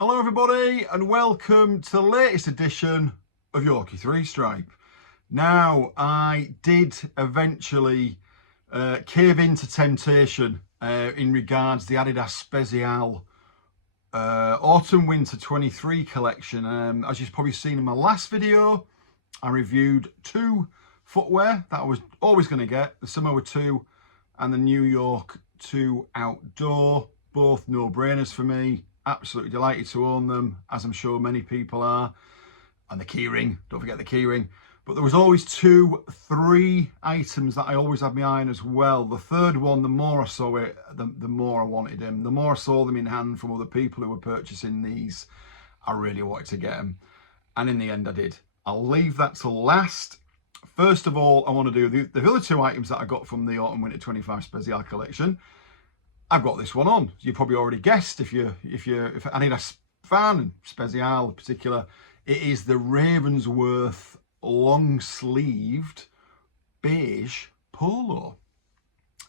Hello everybody and welcome to the latest edition of Yorkie 3 Stripe. Now I did eventually cave into temptation in regards to the Adidas SPZL Autumn Winter 23 collection. As you've probably seen in my last video, I reviewed two footwear that I was always going to get, the Samoa 2 and the New York 2 Outdoor, both no-brainers for me. Absolutely delighted to own them, as I'm sure many people are. And the keyring, don't forget the keyring. But there was always three items that I always had my eye on as well. The third one, the more I saw it, the more I wanted them. The more I saw them in hand from other people who were purchasing these, I really wanted to get them. And in the end I did. I'll leave that to last. First of all, I want to do the other two items that I got from the Autumn Winter 25 Spezial collection. I've got this one on. You probably already guessed if you're an Adidas fan, and Spezial in particular. It is the Ravensworth long-sleeved beige polo.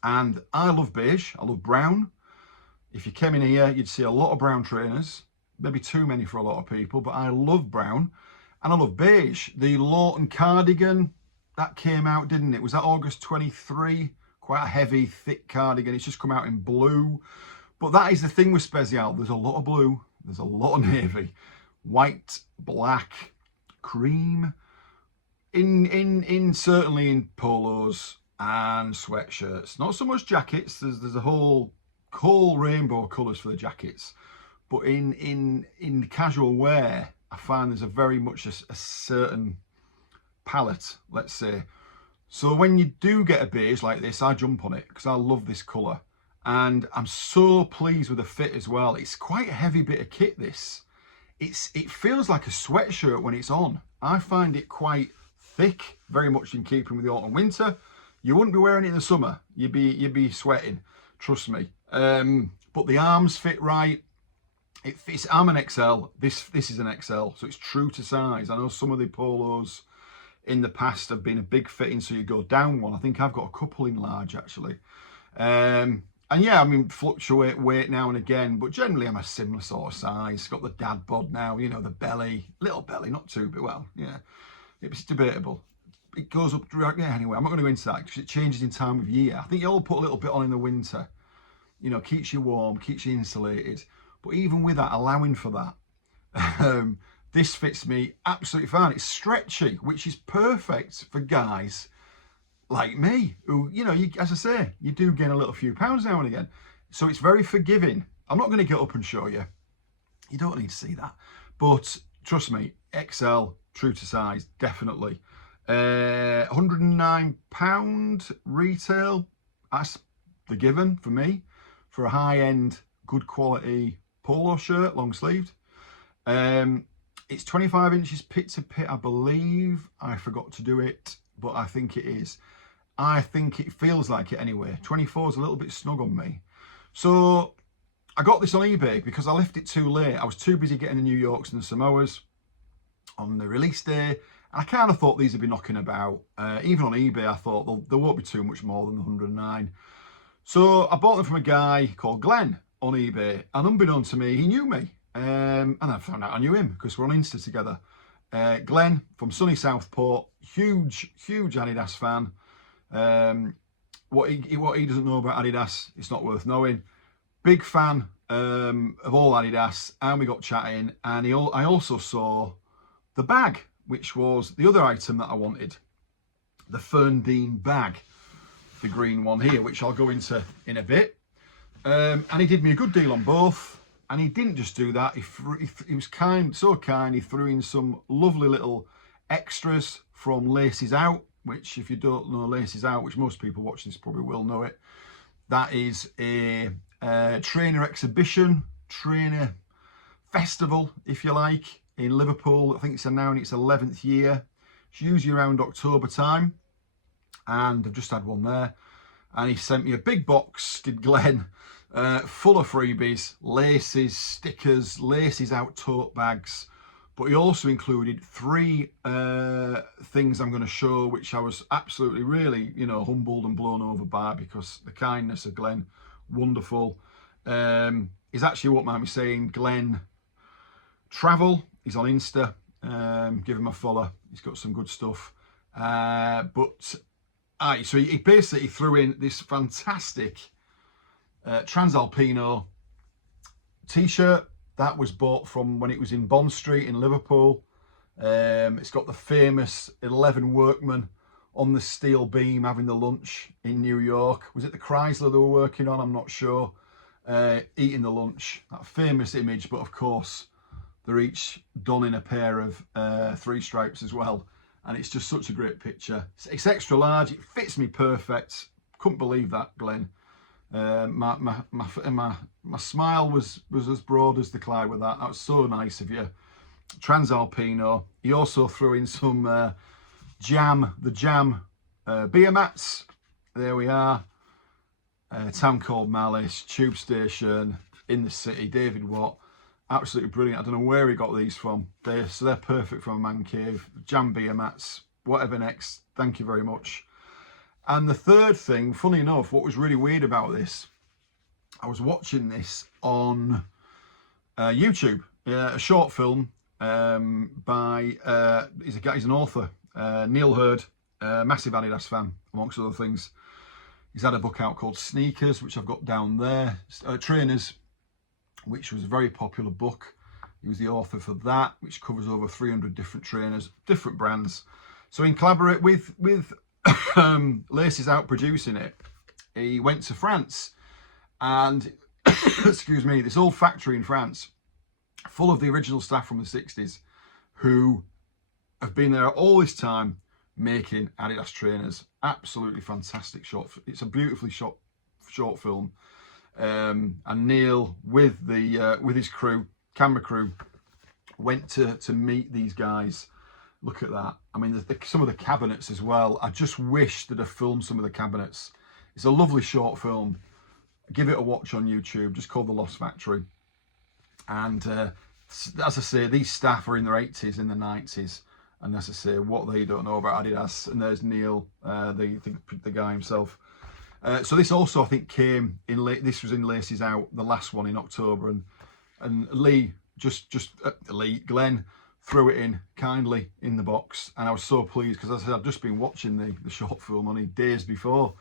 And I love beige. I love brown. If you came in here, you'd see a lot of brown trainers. Maybe too many for a lot of people, but I love brown and I love beige. The Lawton cardigan that came out, didn't it? Was that August 23? Quite a heavy, thick cardigan. It's just come out in blue. But that is the thing with Spezial. There's a lot of blue. There's a lot of navy. White, black, cream. Certainly in polos and sweatshirts. Not so much jackets. There's a whole rainbow of colours for the jackets. But in casual wear, I find there's a very much a certain palette, let's say. So when you do get a beige like this, I jump on it because I love this colour. And I'm so pleased with the fit as well. It's quite a heavy bit of kit, this. It feels like a sweatshirt when it's on. I find it quite thick, very much in keeping with the autumn winter. You wouldn't be wearing it in the summer. You'd be sweating, trust me. But the arms fit right. It fits. I'm an XL. This is an XL, so it's true to size. I know some of the polos in the past have been a big fitting, so you go down one. I think I've got a couple in large actually. And yeah, I mean, fluctuate weight now and again, but generally I'm a similar sort of size. Got the dad bod now, you know, the belly, little belly, not too big. Well, yeah, it's debatable. It goes up, yeah, anyway, I'm not going to go into that because it changes in time of year. I think you all put a little bit on in the winter, you know, keeps you warm, keeps you insulated. But even with that, allowing for that, this fits me absolutely fine. It's stretchy, which is perfect for guys like me, who, you know, as I say, you do gain a little few pounds now and again. So it's very forgiving. I'm not going to get up and show you. You don't need to see that. But trust me, XL, true to size, definitely. £109 retail. That's the given for me. For a high-end, good quality polo shirt, long sleeved. It's 25 inches pit to pit, I believe. I forgot to do it, but I think it is. I think it feels like it anyway. 24 is a little bit snug on me. So I got this on eBay because I left it too late. I was too busy getting the New Yorks and the Samoas on the release day. And I kind of thought these would be knocking about. Even on eBay, I thought there won't be too much more than the 109. So I bought them from a guy called Glenn on eBay. And unbeknown to me, he knew me. And I found out I knew him because we're on Insta together. Glenn from sunny Southport, huge Adidas fan. What he doesn't know about Adidas, it's not worth knowing. Big fan of all Adidas, and we got chatting. And I also saw the bag, which was the other item that I wanted, the Fern Dean bag, the green one here, which I'll go into in a bit. And he did me a good deal on both. And he didn't just do that, he was so kind, he threw in some lovely little extras from Laces Out, which if you don't know Laces Out, which most people watching this probably will know it, that is a trainer exhibition, trainer festival, if you like, in Liverpool. I think it's now in its 11th year. It's usually around October time, and I've just had one there. And he sent me a big box, did Glenn, full of freebies, laces, stickers, Laces Out tote bags. But he also included three things I'm going to show, which I was absolutely really, you know, humbled and blown over by, because the kindness of Glenn, wonderful. Is actually, what might be saying, Glenn travel. He's on Insta. Give him a follow. He's got some good stuff. So he basically threw in this fantastic Transalpino t-shirt that was bought from when it was in Bond Street in Liverpool. It's got the famous 11 workmen on the steel beam having the lunch in New York. Was it the Chrysler they were working on? I'm not sure. Eating the lunch, that famous image, but of course they're each donning a pair of 3 stripes as well, and it's just such a great picture. It's extra large, it fits me perfect. Couldn't believe that, Glenn. My smile was as broad as the Clyde with that. That was so nice of you. Transalpino. He also threw in some Jam beer mats. There we are. Town called Malice, Tube Station, in the city, David Watt. Absolutely brilliant. I don't know where he got these from. They're perfect for a man cave. Jam beer mats, whatever next. Thank you very much. And the third thing, funny enough, what was really weird about this, I was watching this on YouTube, a short film by, he's an author, Neil Hurd, massive Adidas fan, amongst other things. He's had a book out called Sneakers, which I've got down there, Trainers, which was a very popular book. He was the author for that, which covers over 300 different trainers, different brands. So in collaborate with Laces Out producing it, he went to France and excuse me, this old factory in France full of the original staff from the 60s who have been there all this time making Adidas trainers. Absolutely fantastic short. It's a beautifully shot short film, and Neil with his crew, camera crew, went to meet these guys. Look at that. I mean, some of the cabinets as well. I just wish that I filmed some of the cabinets. It's a lovely short film. Give it a watch on YouTube, just called The Lost Factory. And as I say, these staff are in their 80s, in the 90s. And as I say, what they don't know about Adidas. And there's Neil, the guy himself. So this also, I think, came in late. This was in Laces Out, the last one in October. And Glenn threw it in kindly in the box, and I was so pleased because, as I said, I've just been watching the short film only days before.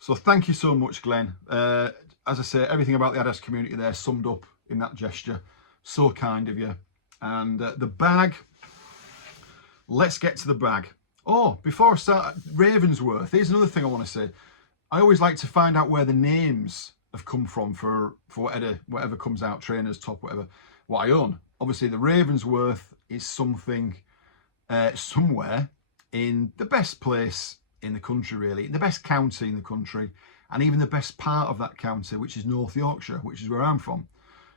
So thank you so much, Glenn. As I say, everything about the Adidas community there summed up in that gesture. So kind of you. And the bag, let's get to the bag. Oh, before I start, Ravensworth, here's another thing I want to say. I always like to find out where the names have come from for whatever comes out, trainers, top, whatever, what I own. Obviously, the Ravensworth is something somewhere in the best place in the country, really, the best county in the country, and even the best part of that county, which is North Yorkshire, which is where I'm from,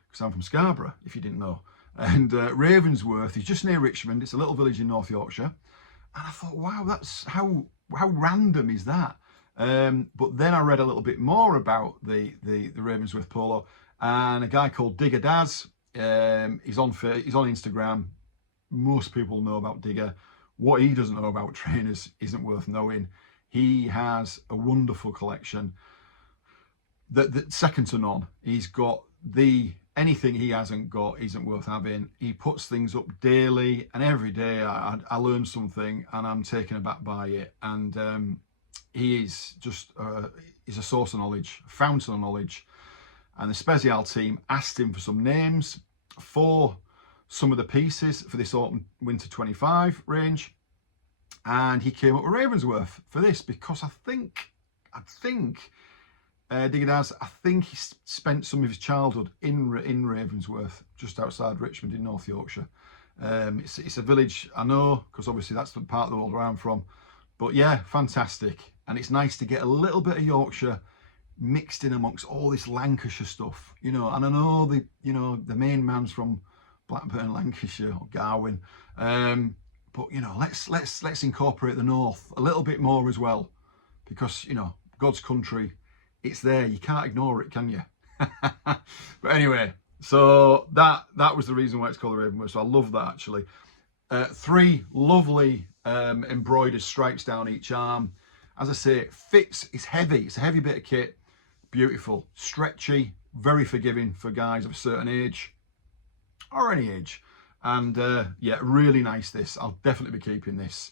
because I'm from Scarborough, if you didn't know. And Ravensworth is just near Richmond. It's a little village in North Yorkshire. And I thought, wow, that's how random is that? But then I read a little bit more about the Ravensworth polo, and a guy called Digger Daz. He's on Instagram. Most people know about Digger. What he doesn't know about trainers isn't worth knowing. He has a wonderful collection that second to none. He's got anything he hasn't got isn't worth having. He puts things up daily, and every day I learn something, and I'm taken aback by it. And he is just he's a source of knowledge, a fountain of knowledge. And the spezial team asked him for some names for some of the pieces for this autumn winter 25 range, and he came up with Ravensworth for this because I think Digger Daz, I think he spent some of his childhood in Ravensworth, just outside Richmond in North Yorkshire. It's a village I know because obviously that's the part of the world where I'm from. But yeah, fantastic, and it's nice to get a little bit of Yorkshire mixed in amongst all this Lancashire stuff, you know. And I know the main man's from Blackburn, Lancashire, or Garwin, but you know, let's incorporate the north a little bit more as well, because you know, God's country, it's there. You can't ignore it, can you? But anyway, so that was the reason why it's called the Ravensworth. So I love that actually. 3 lovely embroidered stripes down each arm. As I say, it fits. It's heavy. It's a heavy bit of kit. Beautiful, stretchy, very forgiving for guys of a certain age or any age. And yeah, really nice this. I'll definitely be keeping this,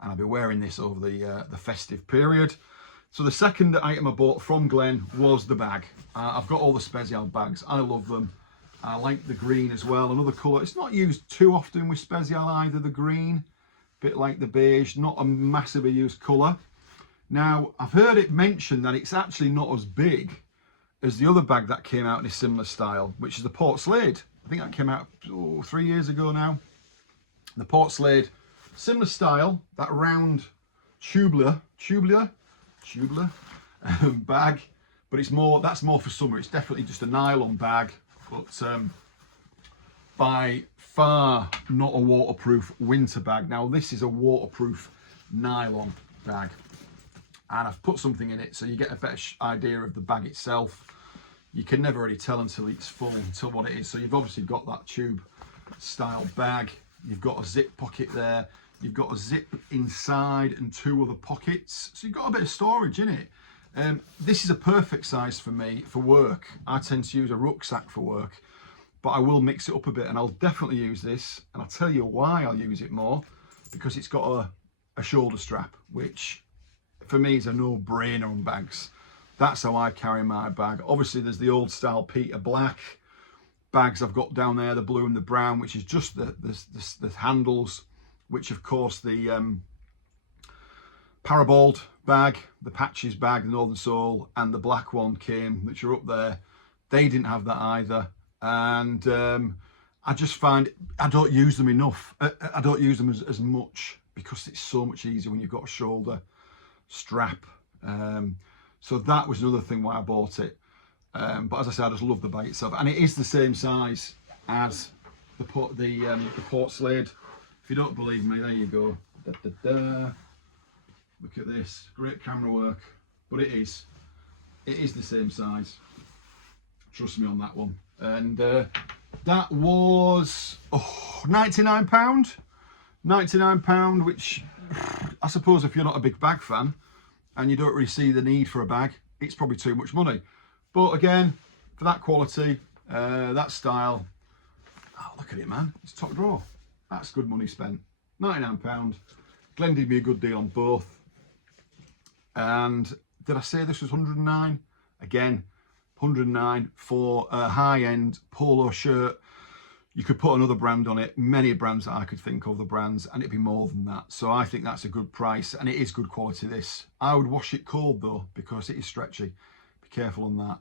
and I'll be wearing this over the festive period. So the second item I bought from Glen was the bag. I've got all the spezial bags. I love them. I like the green as well, another colour. It's not used too often with spezial either, the green, bit like the beige, not a massively used colour. Now, I've heard it mentioned that it's actually not as big as the other bag that came out in a similar style, which is the Port Slade. I think that came out 3 years ago now. The Port Slade, similar style, that round tubular bag, but it's more, that's more for summer. It's definitely just a nylon bag, but by far not a waterproof winter bag. Now this is a waterproof nylon bag, and I've put something in it so you get a better idea of the bag itself. You can never really tell until it's full, until what it is. So you've obviously got that tube style bag. You've got a zip pocket there. You've got a zip inside and 2 other pockets. So you've got a bit of storage in it. This is a perfect size for me for work. I tend to use a rucksack for work, but I will mix it up a bit, and I'll definitely use this. And I'll tell you why I'll use it more, because it's got a shoulder strap, which for me is a no-brainer on bags. That's how I carry my bag. Obviously, there's the old style Peter Black bags I've got down there, the blue and the brown, which is just the handles, which of course the parabolic bag, the patches bag, the Northern Soul, and the black one came, which are up there. They didn't have that either. And I just find I don't use them enough. I don't use them as much, because it's so much easier when you've got a shoulder strap. So that was another thing why I bought it. But as I said, I just love the bag itself, and it is the same size as the Port Slade. If you don't believe me, there you go. Da, da, da. Look at this, great camera work, but it is the same size. Trust me on that one. And that was £99. £99, which I suppose if you're not a big bag fan and you don't really see the need for a bag, it's probably too much money. But again, for that quality, that style, oh, look at it, man, it's top drawer. That's good money spent. £99. Glen did me a good deal on both. And did I say this was 109? Again, 109 for a high-end polo shirt. You could put another brand on it, many brands that I could think of, the brands, and it'd be more than that. So I think that's a good price, and it is good quality, this. I would wash it cold though, because it is stretchy. Be careful on that.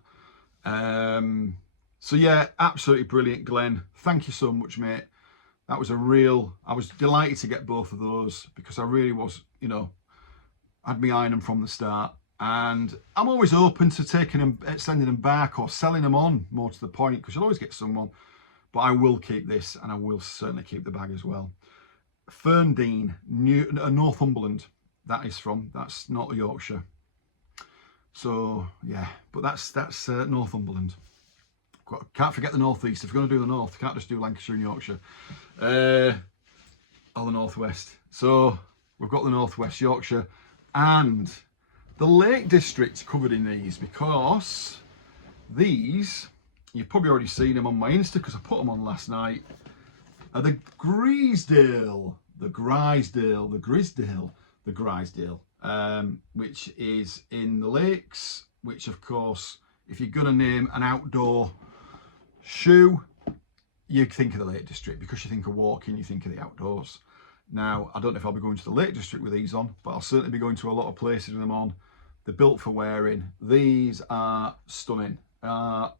So yeah, absolutely brilliant, Glen. Thank you so much, mate. That was I was delighted to get both of those, because I really was, you know, had me eyeing them from the start. And I'm always open to taking them, sending them back or selling them on, more to the point, because you'll always get someone. But I will keep this, and I will certainly keep the bag as well. Fern Dean, Northumberland, that is from. That's not Yorkshire. So yeah, but that's Northumberland. Can't forget the northeast. If you're going to do the north, you can't just do Lancashire and Yorkshire, or the northwest. So we've got the northwest, Yorkshire, and the Lake District covered in these, because these, you've probably already seen them on my Insta because I put them on last night, are the Grisedale, which is in the lakes, which of course, if you're going to name an outdoor shoe, you think of the Lake District, because you think of walking, you think of the outdoors. Now, I don't know if I'll be going to the Lake District with these on, but I'll certainly be going to a lot of places with them on. They're built for wearing. These are stunning. The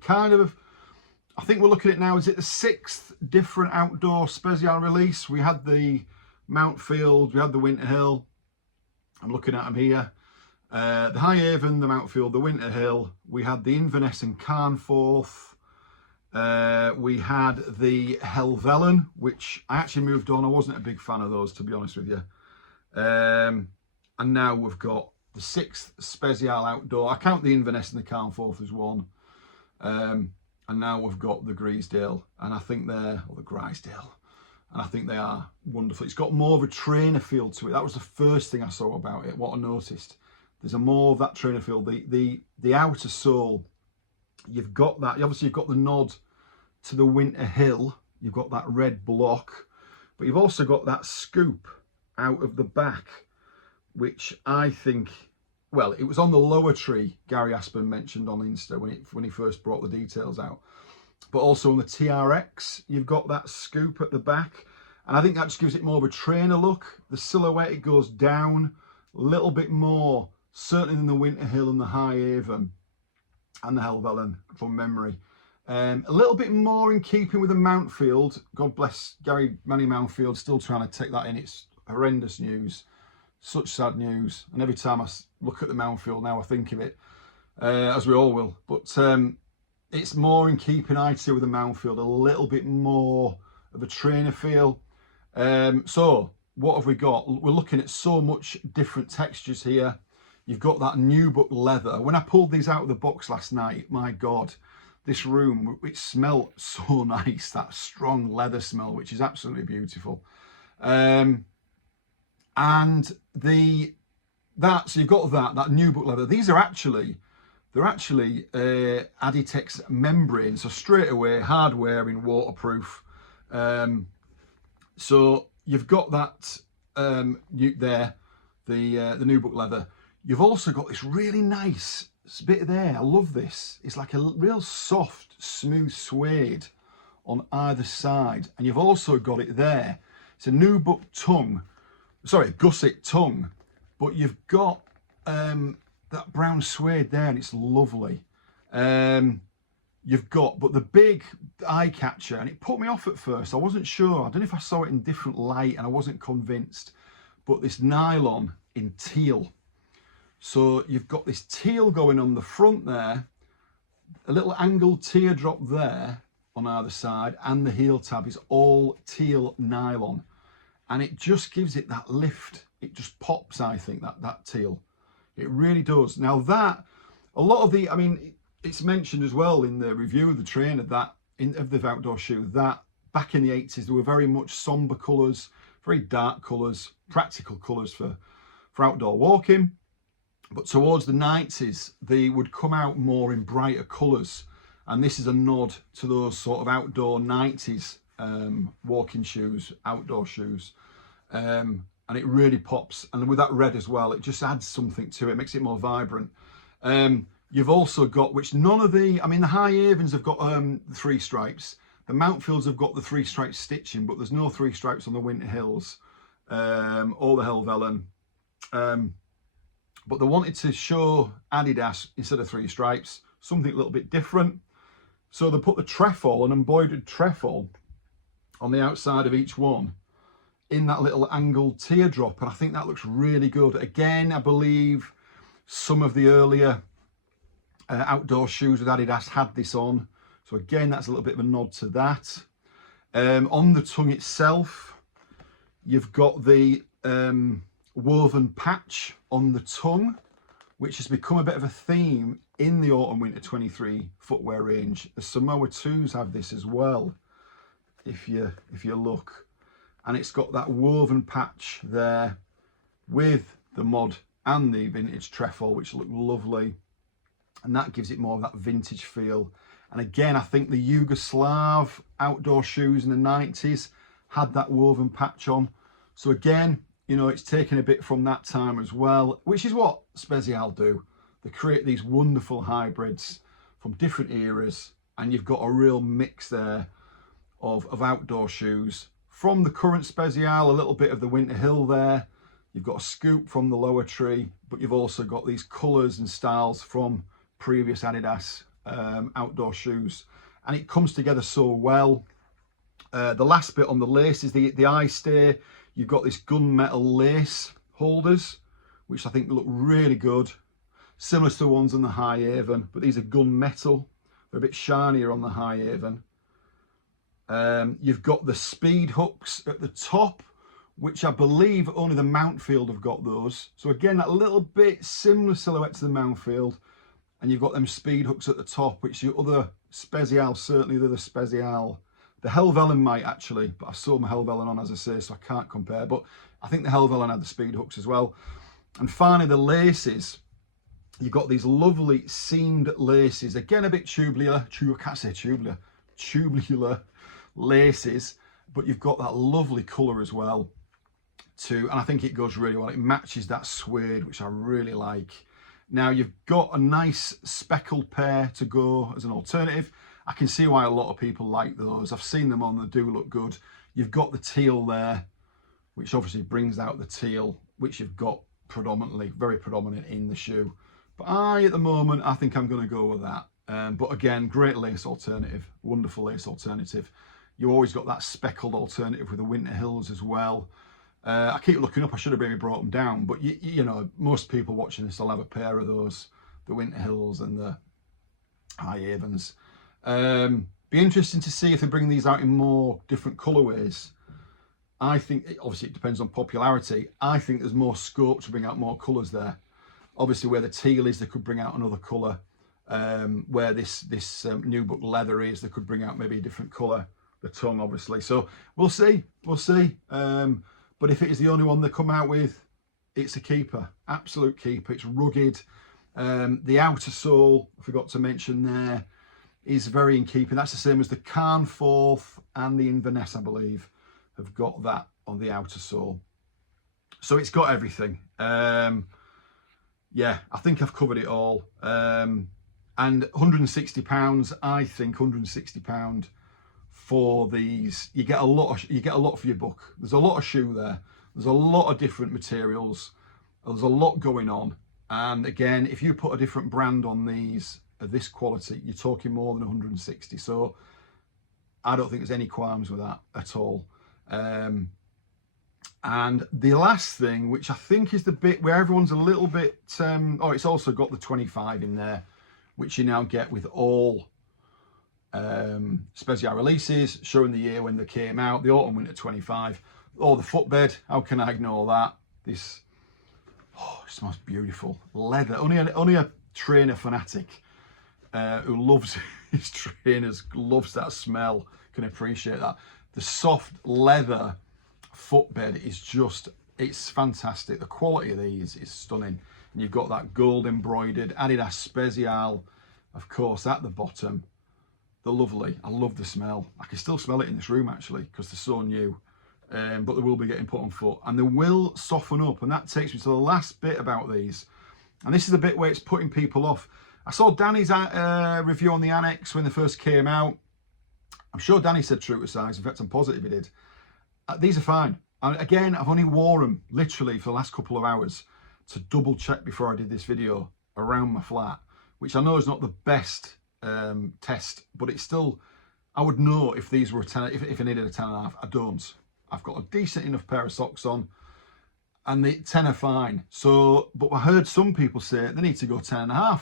kind of, I think we're looking at now, is it the 6th different outdoor spezial release? We had the Mountfield, we had the Winter Hill. I'm looking at them here. The High Haven, the Mountfield, the Winter Hill. We had the Inverness and Carnforth. We had the Helvellyn, which I actually moved on. I wasn't a big fan of those, to be honest with you. And now we've got the 6th spezial outdoor. I count the Inverness and the Carnforth as one. And now we've got the Grisedale, and I think they're, or the Grisedale, and I think they are wonderful. It's got more of a trainer feel to it. That was the first thing I saw about it, what I noticed. There's a more of that trainer feel. The outer sole, you've got that. Obviously, you've got the nod to the Winter Hill, you've got that red block, but you've also got that scoop out of the back, which I think, well, it was on the lower tree, Gary Aspen mentioned on Insta when he first brought the details out, but also on the TRX, you've got that scoop at the back, and I think that just gives it more of a trainer look. The silhouette, it goes down a little bit more, certainly than the Winter Hill and the High Avon and the Helvellyn from memory. A little bit more in keeping with the Mountfield. God bless Manny Mountfield, still trying to take that in. It's horrendous news, such sad news. And every time I look at the Mountfield now, I think of it, as we all will. But it's more in keeping, I'd say, with the Mountfield, a little bit more of a trainer feel. So what have we got? We're looking at so much different textures here. You've got that nubuck leather. When I pulled these out of the box last night, my God, this room, it smelled so nice, that strong leather smell, which is absolutely beautiful. And so you've got that nubuck leather. These are actually, they're actually Aditex membrane, so straight away hard wearing, waterproof. So you've got that there, the nubuck leather. You've also got this really nice bit there. I love this. It's like a real soft, smooth suede on either side, and you've also got it there. It's a nubuck tongue, sorry, gusset tongue, but you've got that brown suede there, and it's lovely. You've got, but the big eye catcher, and it put me off at first. I wasn't sure. I don't know if I saw it in different light, and I wasn't convinced. But this nylon in teal. So you've got this teal going on the front there, a little angled teardrop there on either side, and the heel tab is all teal nylon, and it just gives it that lift. It just pops, I think, that teal. It really does. Now that, a lot of the, I mean, it's mentioned as well in the review of the trainer that of the outdoor shoe that back in the 80s there were very much somber colours, very dark colours, practical colours for outdoor walking. But towards the 90s, they would come out more in brighter colours. And this is a nod to those sort of outdoor 90s walking shoes, outdoor shoes. And it really pops. And with that red as well, it just adds something to it, makes it more vibrant. You've also got, which none of the, I mean, the High Avons have got the 3 stripes. The Mountfields have got the 3 stripes stitching, but there's no 3 stripes on the Winter Hills or the Helvellyn. But they wanted to show Adidas, instead of 3 stripes, something a little bit different. So they put the trefoil, an embroidered trefoil, on the outside of each one in that little angled teardrop. And I think that looks really good. Again, I believe some of the earlier outdoor shoes with Adidas had this on. So again, that's a little bit of a nod to that. On the tongue itself, you've got the woven patch on the tongue, which has become a bit of a theme in the autumn winter 23 footwear range. The Samoa 2s have this as well, if you look, and it's got that woven patch there with the mod and the vintage trefoil, which look lovely, and that gives it more of that vintage feel. And again, I think the Yugoslav outdoor shoes in the 90s had that woven patch on. So again, you know, it's taken a bit from that time as well, which is what Spezial do. They create these wonderful hybrids from different eras, and you've got a real mix there of outdoor shoes. From the current Spezial, a little bit of the Winter Hill there. You've got a scoop from the lower tree, but you've also got these colours and styles from previous Adidas outdoor shoes. And it comes together so well. The last bit on the lace is the eye stay. You've got this gunmetal lace holders, which I think look really good. Similar to the ones on the High Avon, but these are gunmetal. They're a bit shinier on the High Avon. You've got the speed hooks at the top, which I believe only the Mountfield have got those. So again, that little bit similar silhouette to the Mountfield. And you've got them speed hooks at the top, which your other Spezial, certainly the other Spezial. The Helvellyn might actually, but I saw my Helvellyn on, as I say, so I can't compare. But I think the Helvellyn had the speed hooks as well. And finally, the laces. You've got these lovely seamed laces. Again, a bit tubular. I can't say tubular. Tubular laces, but you've got that lovely colour as well too, and I think it goes really well. It matches that suede, which I really like. Now you've got a nice speckled pair to go as an alternative. I can see why a lot of people like those. I've seen them on, they do look good. You've got the teal there, which obviously brings out the teal, which you've got predominantly, very predominant in the shoe. But at the moment, I think I'm going to go with that. But again, great lace alternative, wonderful lace alternative. You always got that speckled alternative with the Winter Hills as well. I keep looking up, I should have maybe brought them down, but you know, most people watching this will have a pair of those, the Winter Hills and the High Avens. Be interesting to see if they bring these out in more different colourways. I think, obviously it depends on popularity, I think there's more scope to bring out more colours there. Obviously where the teal is, they could bring out another colour. Where this nubuck leather is, they could bring out maybe a different colour, the tongue obviously. So we'll see. But if it is the only one they come out with, it's a keeper, absolute keeper. It's rugged. The outer sole, I forgot to mention there, is very in keeping. That's the same as the Carnforth and the Inverness, I believe, have got that on the outer sole. So it's got everything. Yeah, I think I've covered it all. And £160, I think £160 for these, you get a lot for your buck. There's a lot of shoe there. There's a lot of different materials. There's a lot going on. And again, if you put a different brand on these of this quality, you're talking more than 160. So I don't think there's any qualms with that at all. And the last thing, which I think is the bit where everyone's a little bit, oh, it's also got the 25 in there, which you now get with all spezial releases, showing the year when they came out, the autumn winter 25. Oh, the footbed, how can I ignore that? This, oh, it smells beautiful. Leather, only a trainer fanatic who loves his trainers, loves that smell, can appreciate that. The soft leather footbed is just, it's fantastic. The quality of these is stunning. And you've got that gold embroidered Adidas SPZL, of course, at the bottom. They're lovely. I love the smell. I can still smell it in this room actually, because they're so new. But they will be getting put on foot and they will soften up. And that takes me to the last bit about these. And this is the bit where it's putting people off. I saw Danny's review on the Annex when they first came out. I'm sure Danny said true to size. In fact, I'm positive he did. These are fine. And again, I've only worn them literally for the last couple of hours to double check before I did this video around my flat, which I know is not the best test, but it's still, I would know if these were a 10, if I needed a 10.5. I don't. I've got a decent enough pair of socks on and the 10 are fine. So, but I heard some people say they need to go 10.5.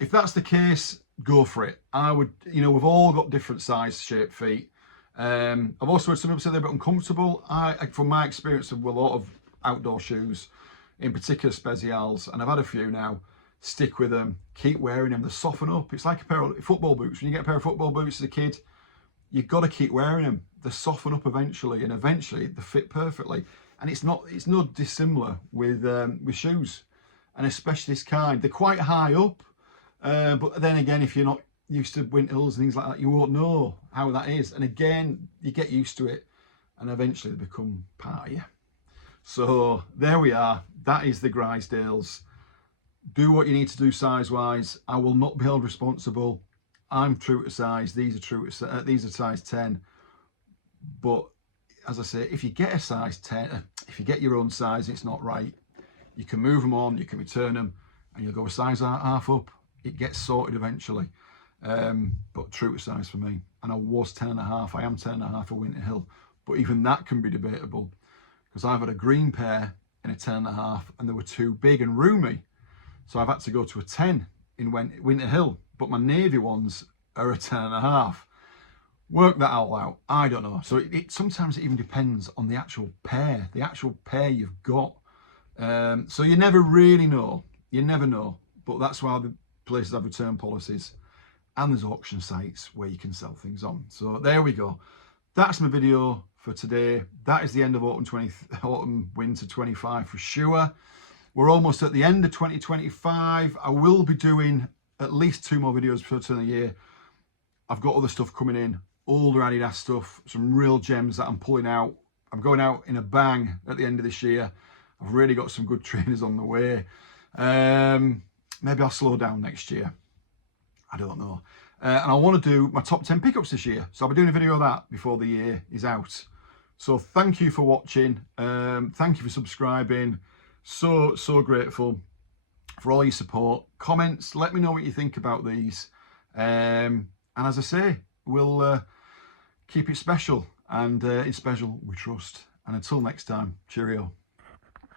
If that's the case, go for it. I would, you know, we've all got different size, shape feet. I've also heard some people say they're a bit uncomfortable. From my experience with a lot of outdoor shoes, in particular spezials, and I've had a few now, stick with them, keep wearing them, they soften up. It's like a pair of football boots. When you get a pair of football boots as a kid, you've got to keep wearing them. They soften up eventually, and eventually they fit perfectly. And it's not dissimilar with shoes, and especially this kind. They're quite high up, but then again, if you're not used to Winter Hills and things like that, you won't know how that is. And again, you get used to it, and eventually they become part of you. So there we are. That is the Grisedales. Do what you need to do size-wise. I will not be held responsible. I'm true to size. These are true to these are size 10. But as I say, if you get a size 10, if you get your own size, it's not right, you can move them on, you can return them, and you'll go a size half up. It gets sorted eventually. But true to size for me. And I was 10.5. I am 10.5 for Winter Hill. But even that can be debatable, because I've had a green pair in a 10.5 and they were too big and roomy. So I've had to go to a 10 in Winter Hill, but my navy ones are a 10.5. Work that all out. I don't know. So sometimes it even depends on the actual pair you've got. So you never really know. You never know. But that's why the places have return policies, and there's auction sites where you can sell things on. So there we go. That's my video for today. That is the end of autumn winter 25 for sure. We're almost at the end of 2025. I will be doing at least 2 more videos before the turn of the year. I've got other stuff coming in older Adidas stuff, some real gems that I'm pulling out. I'm going out in a bang at the end of this year. I've really got some good trainers on the way. Maybe I'll slow down next year. I don't know. And I want to do my top 10 pickups this year. So I'll be doing a video of that before the year is out. So thank you for watching. Thank you for subscribing. So grateful for all your support. Comments, let me know what you think about these. And as I say, we'll keep it special. And it's special, we trust. And until next time, cheerio.